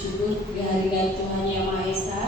syukur kehadiran Tuhan Yang Maha Esa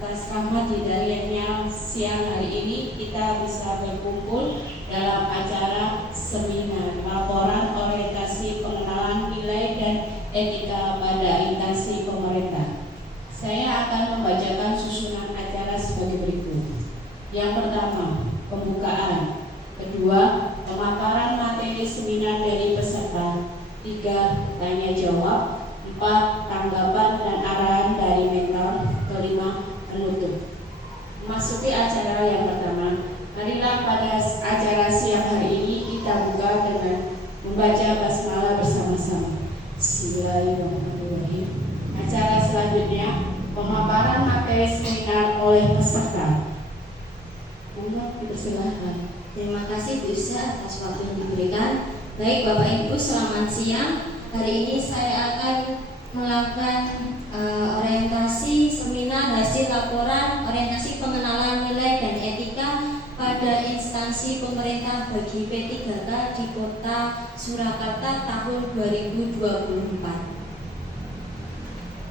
atas rahmat hidayahnya siang hari ini kita bisa berkumpul dalam acara seminar laporan orientasi pengenalan nilai dan etika pada instansi pemerintah. Saya akan membacakan susunan acara sebagai berikut. Yang pertama, pembukaan. Kedua, pemaparan materi seminar dari peserta. 3, tanya jawab. 4, tanggapan dan arahan dari mentor. Kelima, penutup. Memasuki acara yang pertama, marilah pada acara siang hari ini kita buka dengan membaca basmalah bersama-sama. Bismillahirrahmanirrahim. Acara selanjutnya, pemaparan materi seminar oleh peserta. Mohon dipersilahkan. Terima kasih Bu Isa atas waktu yang diberikan. Baik Bapak Ibu, selamat siang. Hari ini saya akan melakukan orientasi seminar hasil laporan orientasi pengenalan nilai dan etika pada instansi pemerintah bagi P3K di Kota Surakarta tahun 2024.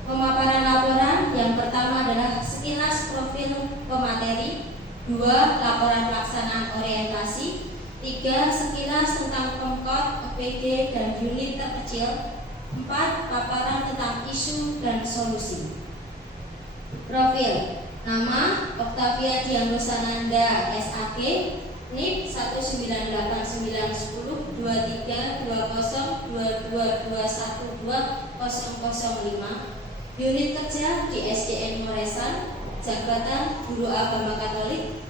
Pemaparan laporan yang pertama adalah sekilas profil pemateri, 2, laporan pelaksanaan orientasi, 3, sekilas tentang Pemkot, OPD dan unit terkecil, 4, paparan tentang isu dan solusi. Profil: nama Octavia Dianusananda SAG, NIP 1989220221205, unit kerja di SDN Moresan, jabatan Guru Agama Katolik,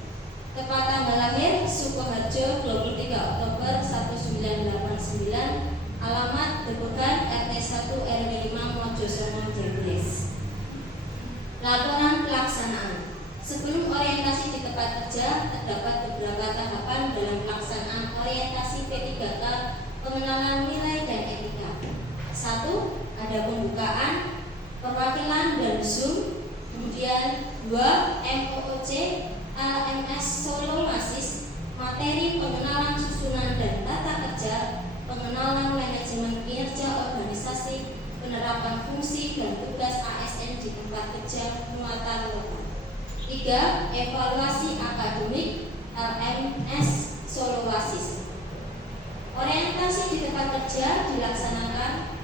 tepat tanggal lahir Sukoharjo 23 Oktober 1989, alamat Bebekan RT 1 RW 5 Mojosongo Jengles. Laporan pelaksanaan. Sebelum orientasi di tempat kerja, terdapat beberapa tahapan dalam pelaksanaan orientasi P3K pengenalan nilai dan etika. 1. Ada pembukaan, perwakilan dan Zoom. Kemudian 2. MOOC LMS Solo Masis, materi pengenalan susunan dan tata kerja, pengenalan manajemen kinerja organisasi, penerapan fungsi dan tugas ASN di tempat kerja, muatan lokal. 3. Evaluasi akademik LMS Solo Masis. Orientasi di tempat kerja dilaksanakan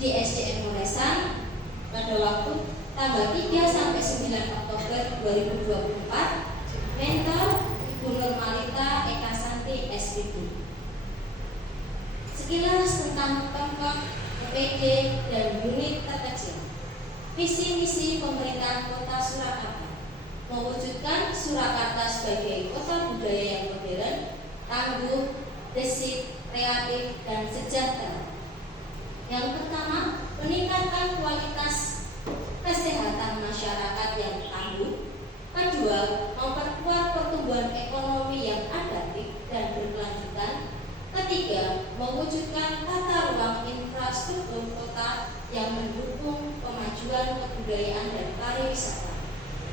di SDN Moresan pada waktu tanggal 3 sampai 9 Oktober 2024. Mentor Ibu Nurmalita Eka Santi SPP. Sekilas tentang Pemkot, OPD dan unit terkecil. Visi misi pemerintah Kota Surakarta: mewujudkan Surakarta sebagai kota budaya yang modern, tangguh, gesit, kreatif dan sejahtera. Yang pertama, meningkatkan kualitas kesehatan masyarakat yang tangguh. Kedua, memperkuat pertumbuhan ekonomi yang adaptif dan berkelanjutan. Ketiga, mewujudkan tata ruang infrastruktur kota yang mendukung kemajuan kebudayaan dan pariwisata.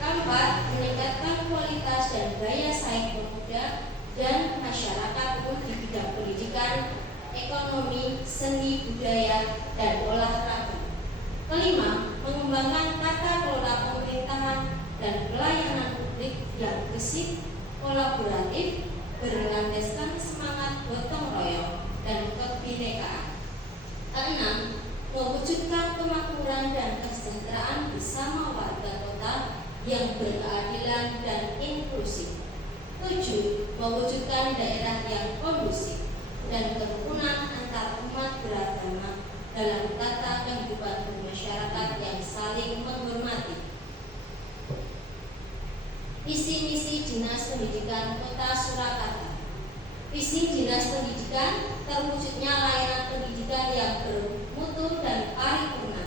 Keempat, meningkatkan kualitas dan daya saing pemuda dan masyarakat di bidang pendidikan, ekonomi, seni, budaya, dan olahraga. Kelima, mengembangkan tata kelola pemerintahan dan pelayanan publik yang gesit, kolaboratif, berlandaskan semangat gotong royong dan kebinekaan. Keenam, mewujudkan kemakmuran dan kesejahteraan bersama warga kota yang berkeadilan dan inklusif. 7. Mewujudkan daerah yang kondusif dan kerukunan antar umat beragama dalam tata kehidupan bermasyarakat yang saling menghormati. Visi misi Dinas Pendidikan Kota Surakarta. Visi Dinas Pendidikan: terwujudnya layanan pendidikan yang bermutu dan paripurna.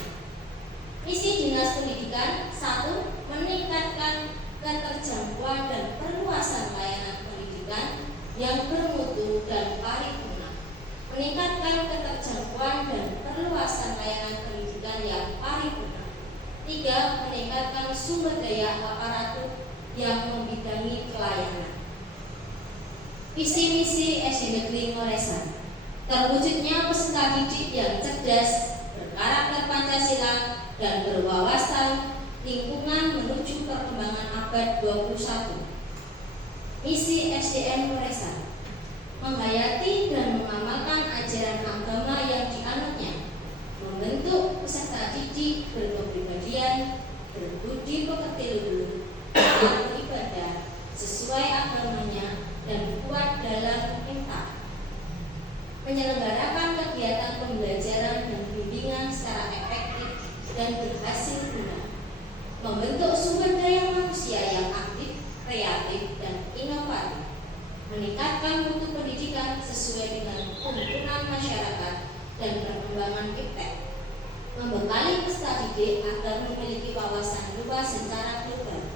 Misi Dinas Pendidikan: 1. Meningkatkan keterjangkauan dan perluasan layanan pendidikan yang bermutu dan paripurna. Meningkatkan keterjangkauan dan perluasan layanan pendidikan yang paripurna. 3. Meningkatkan sumber daya aparatur yang membidangi pelayanan. Visi misi SD Negeri Moresan: terwujudnya peserta didik yang cerdas, berkarakter Pancasila, dan berwawasan lingkungan menuju perkembangan abad 21. Misi SDN Moresan menghayati dan mengamalkan ajaran agama yang dianutnya, membentuk peserta didik berkepribadian, berbudi pekerti luhur, beribadah sesuai agamanya, dan kuat dalam iman, menyelenggarakan kegiatan pembelajaran dan bimbingan secara efektif dan berhasil guna, membentuk sumber daya manusia yang aktif, kreatif, dan inovatif, meningkatkan mutu pendidikan sesuai dengan tuntunan masyarakat dan perkembangan iptek, membekali peserta didik agar memiliki wawasan luas secara global,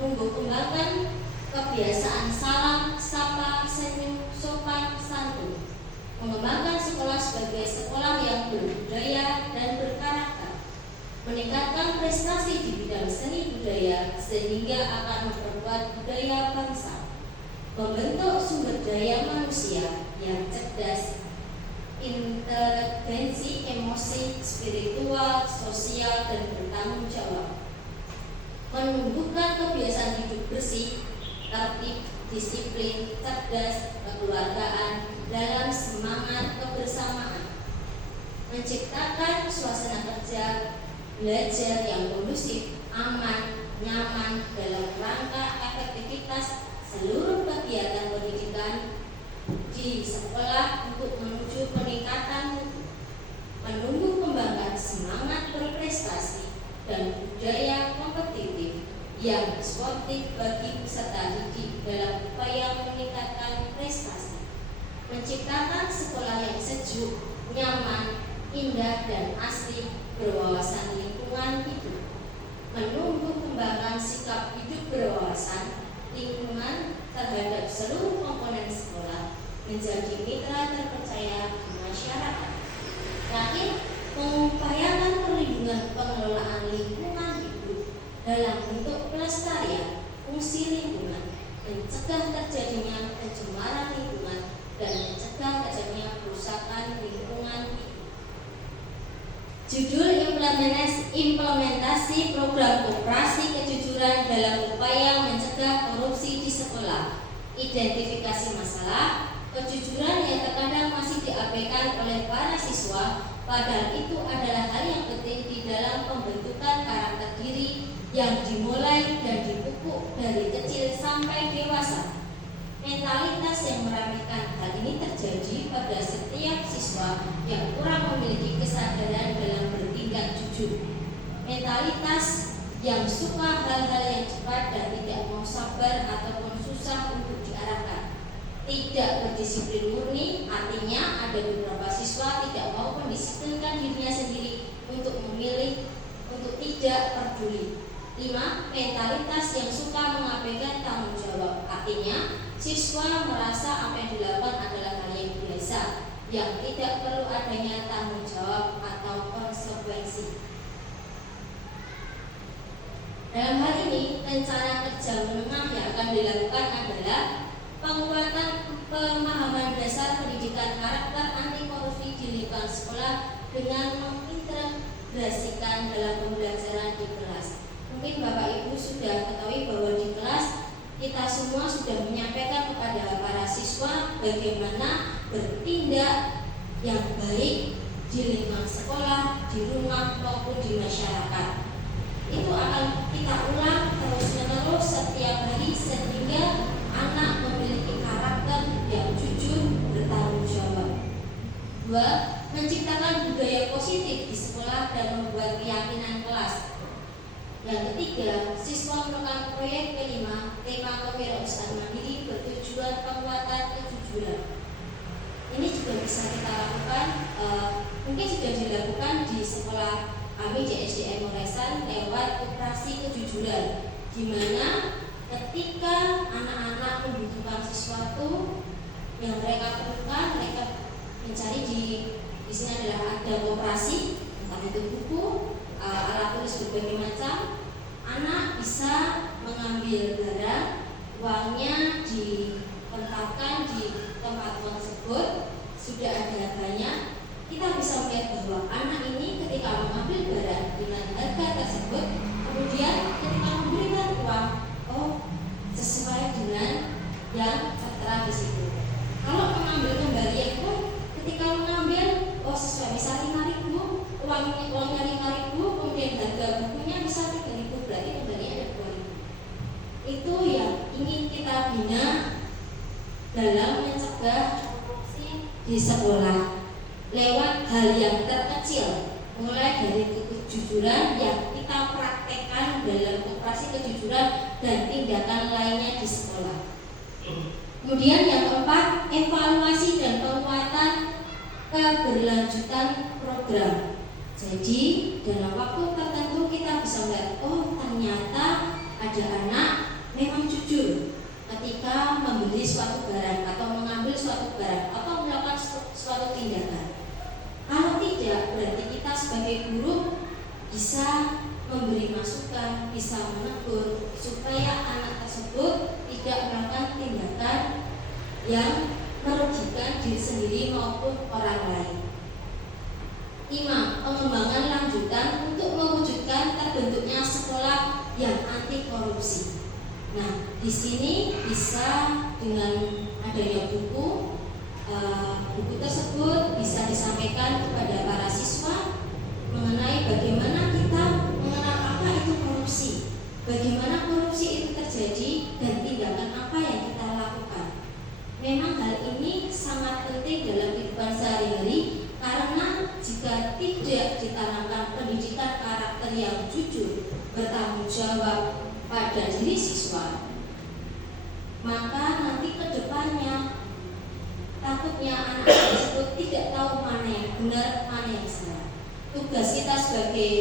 mengembangkan kebiasaan salam, sapa, senyum, sopan, santun, mengembangkan sekolah sebagai sekolah yang berbudaya dan berkarakter, meningkatkan prestasi di bidang seni budaya sehingga akan memperkuat budaya bangsa, membentuk sumber daya manusia yang cerdas, inteligensi, emosi, spiritual, sosial, dan bertanggung jawab, menumbuhkan kebiasaan hidup bersih, tertib, disiplin, cerdas, kekeluargaan dalam semangat kebersamaan, menciptakan suasana kerja belajar yang kondusif, aman, nyaman dalam rangka efektivitas seluruh kegiatan pendidikan di sekolah untuk menuju peningkatan mutu, menumbuh kembangkan semangat berprestasi dan budaya kompetitif yang sportif bagi peserta didik dalam upaya meningkatkan prestasi, menciptakan sekolah yang sejuk, nyaman, indah, dan asli, berwawasan lingkungan hidup, menumbuh kembangkan sikap hidup berwawasan lingkungan terhadap seluruh komponen sekolah, menjadi mitra terpercaya di masyarakat. Terakhir, mengupayakan perlindungan pengelolaan lingkungan hidup dalam bentuk pelestarian fungsi lingkungan, mencegah terjadinya pencemaran lingkungan, dan mencegah terjadinya kerusakan lingkungan hidup. Judul implementasi program koperasi kejujuran dalam upaya mencegah korupsi di sekolah. Identifikasi masalah kejujuran yang terkadang masih diabaikan oleh para siswa, padahal itu adalah hal yang penting di dalam pembentukan karakter diri yang dimulai dan dipupuk dari kecil sampai dewasa. Mentalitas yang meremehkan hal ini terjadi pada setiap siswa yang kurang memiliki kesadaran dalam bertindak jujur. Mentalitas yang suka hal-hal yang cepat dan tidak mau sabar ataupun susah untuk diarahkan. Tidak berdisiplin murni, artinya ada beberapa siswa tidak mau mendisiplinkan dirinya sendiri untuk memilih, untuk tidak peduli. 5. Mentalitas yang suka mengabaikan tanggung jawab, artinya siswa merasa apa yang dilakukan adalah hal yang biasa, yang tidak perlu adanya tanggung jawab atau konsekuensi. Dalam hal ini, rencana kerja menengah yang akan dilakukan adalah penguatan pemahaman dasar pendidikan karakter anti korupsi di lingkungan sekolah dengan mengintegrasikan dalam pembelajaran di kelas. Mungkin Bapak Ibu sudah ketahui bahwa di kelas kita semua sudah menyampaikan kepada para siswa bagaimana bertindak yang baik di lingkungan sekolah, di rumah maupun di masyarakat. Itu akan kita ulang terus-menerus setiap hari sehingga anak memiliki karakter yang jujur, bertanggung jawab. 2. Menciptakan budaya positif di sekolah dan membuat keyakinan kelas. Yang ketiga, siswa melakukan proyek kelima, tema kewirausahaan mandiri bertujuan penguatan kejujuran. Ini juga bisa kita lakukan, mungkin sudah dilakukan di sekolah kami di SDN Moresan lewat operasi kejujuran, di mana ketika anak-anak membutuhkan sesuatu yang mereka perlukan, mereka mencari di sini adalah ada koperasi, entah itu buku, alat tulis berbagai macam. Anak bisa mengambil barang, uangnya ditempatkan di tempat tersebut, sudah ada harganya. Kita bisa melihat bahwa anak uangnya 5.000, kemudian harga bukunya bisa 3.000, berarti kembalinya ada 2.000. Itu yang ingin kita bina dalam mencegah korupsi di sekolah lewat hal yang terkecil, mulai dari kejujuran yang kita praktekkan dalam operasi kejujuran dan tindakan lainnya di sekolah. Kemudian yang keempat, evaluasi dan penguatan keberlanjutan program. Jadi dalam waktu tertentu kita bisa melihat, oh ternyata ada anak memang jujur ketika membeli suatu barang atau mengambil suatu barang atau melakukan suatu tindakan. Kalau tidak, berarti kita sebagai guru bisa memberi masukan, bisa menegur supaya anak tersebut tidak melakukan tindakan yang merugikan diri sendiri maupun orang lain. 5. Pengembangan lanjutan untuk mewujudkan terbentuknya sekolah yang anti korupsi. Nah, di sini bisa dengan adanya buku tersebut bisa disampaikan kepada para siswa mengenai bagaimana kita mengenal apa itu korupsi, bagaimana korupsi itu terjadi, dan tindakan apa yang kita lakukan. Memang hal ini sangat penting dalam kehidupan sehari-hari, karena jika tidak ditanamkan pendidikan karakter yang jujur, bertanggung jawab pada diri siswa, maka nanti ke depannya takutnya anak tersebut tidak tahu mana yang benar, mana yang salah. Tugas kita sebagai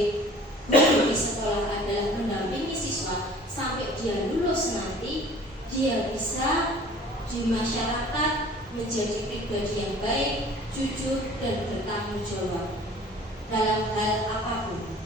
guru di sekolah adalah mendampingi siswa sampai dia lulus nanti, dia bisa di masyarakat menjadi pribadi yang baik, jujur, dan bertanggung jawab dalam hal apapun.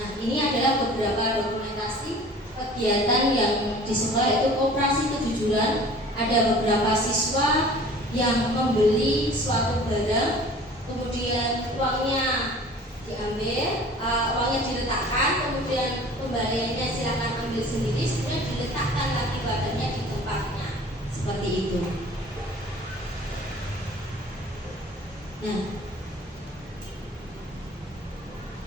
Nah, ini adalah beberapa dokumentasi kegiatan yang di sekolah, yaitu operasi kejujuran. Ada beberapa siswa yang membeli suatu barang, kemudian uangnya diambil, uangnya diletakkan, kemudian kembaliannya silakan ambil sendiri, kemudian diletakkan lagi barangnya di tempatnya, seperti itu. Nah,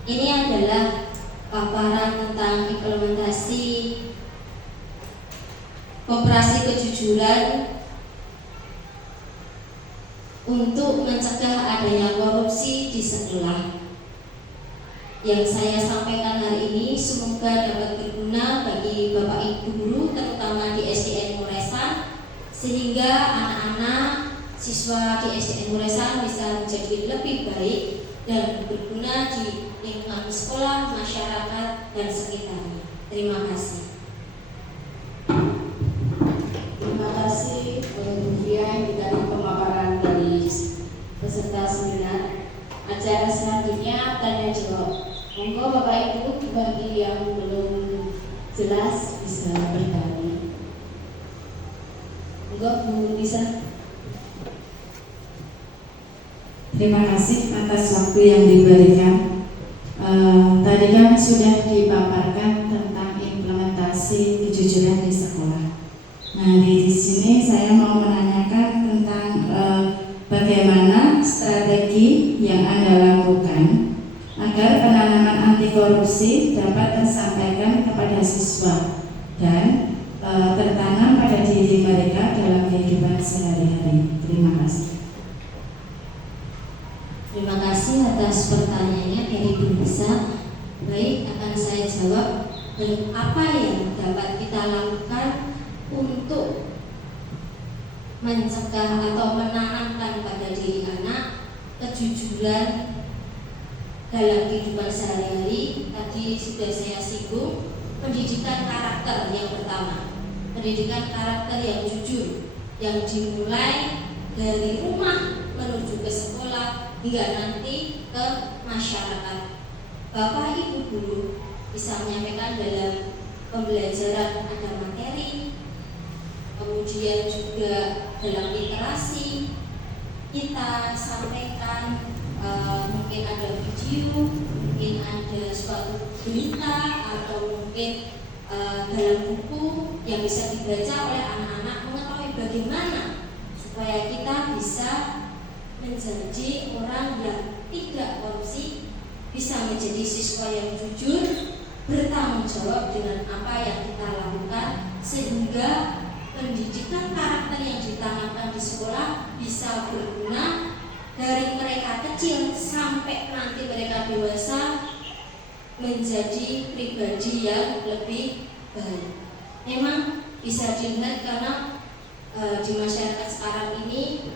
ini adalah paparan tentang implementasi operasi kejujuran untuk mencegah adanya korupsi di sekolah. Yang saya sampaikan hari ini semoga dapat berguna bagi Bapak Ibu guru, terutama di SDN Muresan, sehingga anak-anak siswa di SDN Muresan bisa menjadi lebih baik dan berguna di lingkungan sekolah, masyarakat, dan sekitarnya. Terima kasih. Terima kasih Bu Fia dari pemaparan dari peserta seminar. Acara selanjutnya tanya jawab. Monggo Bapak Ibu bagi yang belum jelas bisa bertanya. Monggo Bu Lisa. Terima kasih atas waktu yang diberikan. Tadi kan sudah dipaparkan tentang implementasi kejujuran di sekolah. Nah, di sini saya mau menanyakan tentang bagaimana strategi yang Anda lakukan agar penanaman anti korupsi dapat tersampaikan kepada siswa dan tertanam pada diri mereka dalam kehidupan sehari-hari. Terima kasih. Terima kasih atas pertanyaannya dari Bu Lisa. Baik, akan saya jawab. Dan apa yang dapat kita lakukan untuk mencegah atau menanamkan pada diri anak kejujuran dalam kehidupan sehari-hari? Tadi sudah saya singgung, pendidikan karakter yang pertama, pendidikan karakter yang jujur, yang dimulai dari rumah menuju ke sekolah hingga nanti ke masyarakat. Bapak Ibu guru bisa menyampaikan dalam pembelajaran ada materi, kemudian juga dalam literasi kita sampaikan, mungkin ada video, mungkin ada suatu berita, atau mungkin dalam buku yang bisa dibaca oleh anak-anak, mengetahui bagaimana supaya kita bisa menjadi orang yang tidak korupsi, bisa menjadi siswa yang jujur, bertanggung jawab dengan apa yang kita lakukan, sehingga pendidikan karakter yang ditanamkan di sekolah bisa berguna dari mereka kecil sampai nanti mereka dewasa menjadi pribadi yang lebih baik. Memang bisa dilihat karena di masyarakat sekarang ini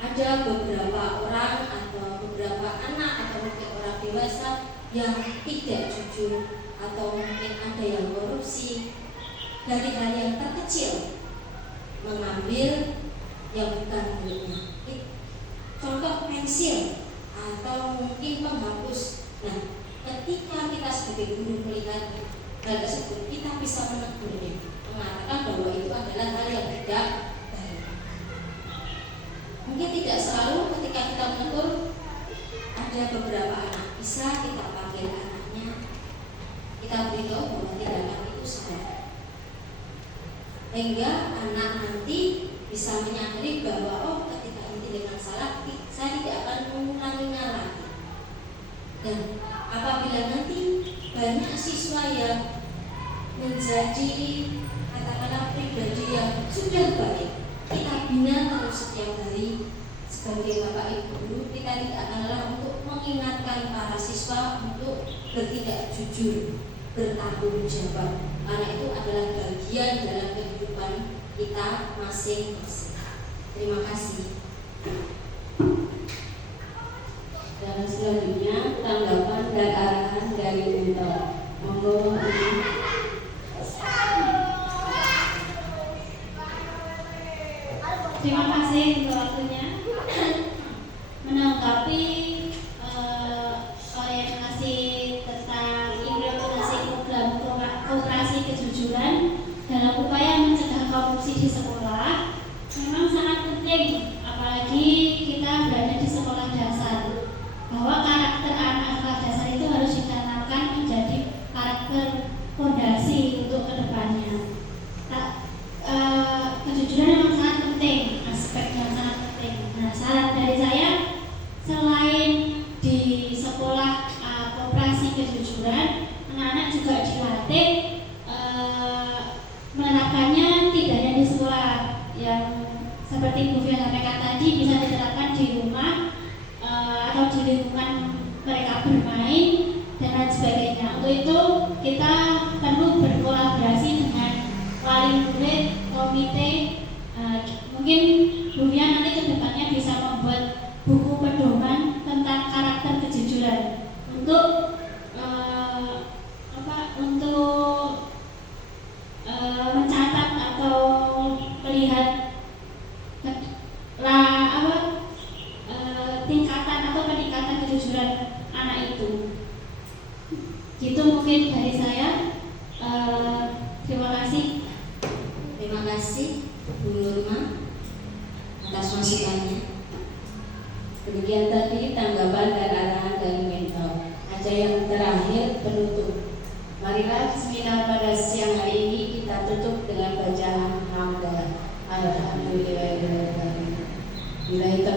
ada beberapa orang atau beberapa anak atau mungkin orang dewasa yang tidak jujur atau mungkin ada yang korupsi dari hal yang terkecil, mengambil yang bukan miliknya. Contoh pensil atau mungkin penghapus. Nah, ketika kita sebagai guru melihat hal tersebut, kita bisa menegurnya, mengatakan bahwa itu adalah hal yang tidak baik. Mungkin tidak selalu ketika kita menegur, ada beberapa anak bisa kita panggil anaknya, kita beritahu bahwa tindakan itu salah, sehingga anak nanti bisa menyadari bahwa oh, ketika ini dengan salah, saya tidak akan mengulanginya lagi. Dan apabila nanti banyak siswa yang menjadi katakanlah pribadi yang sudah baik, kita bina terus setiap hari sebagai bapak ibu guru, kita tidak akan lelah untuk mengingatkan para siswa untuk bertindak jujur, bertanggung jawab, karena itu adalah bagian dalam kehidupan kita masing-masing. Terima kasih. Dan selanjutnya tanggapan dan arahan dari mentor. Monggo Ibu. Terima kasih untuk waktunya. Menanggapi orientasi tentang implementasi program koperasi kejujuran dalam upaya mencegah korupsi di sekolah, memang sangat penting, apalagi kita berada di sekolah dasar, bahwa karakter anak sekolah dasar itu harus ditanamkan menjadi karakter fondasi untuk kedepannya. Kejujuran memang sangat penting, aspek yang sangat penting. Nah, saran dari saya, selain di sekolah koperasi kejujuran, anak-anak juga dilatih menerapkannya tidak hanya di sekolah, yang seperti Bu Fia sampaikan tadi bisa diterapkan di rumah atau di lingkungan mereka bermain dan lain sebagainya. Untuk itu kita perlu berkolaborasi dengan wali murid, komite. Mungkin Bu Fia nanti kedepannya bisa membuat buku pedoman tentang karakter kejujuran untuk mencatat atau melihat tingkatan atau peningkatan kejujuran anak itu. Gitu mungkin dari saya. Terima kasih. Terima kasih Bu Nurma atas masukannya. Demikian tadi tanggapan dan arahan dari mentor. Ada yang terakhir penutup. Marilah seminar pada siang hari ini kita tutup dengan bacaan hamdalah. Alhamdulillahirobbilalamin. Bila itu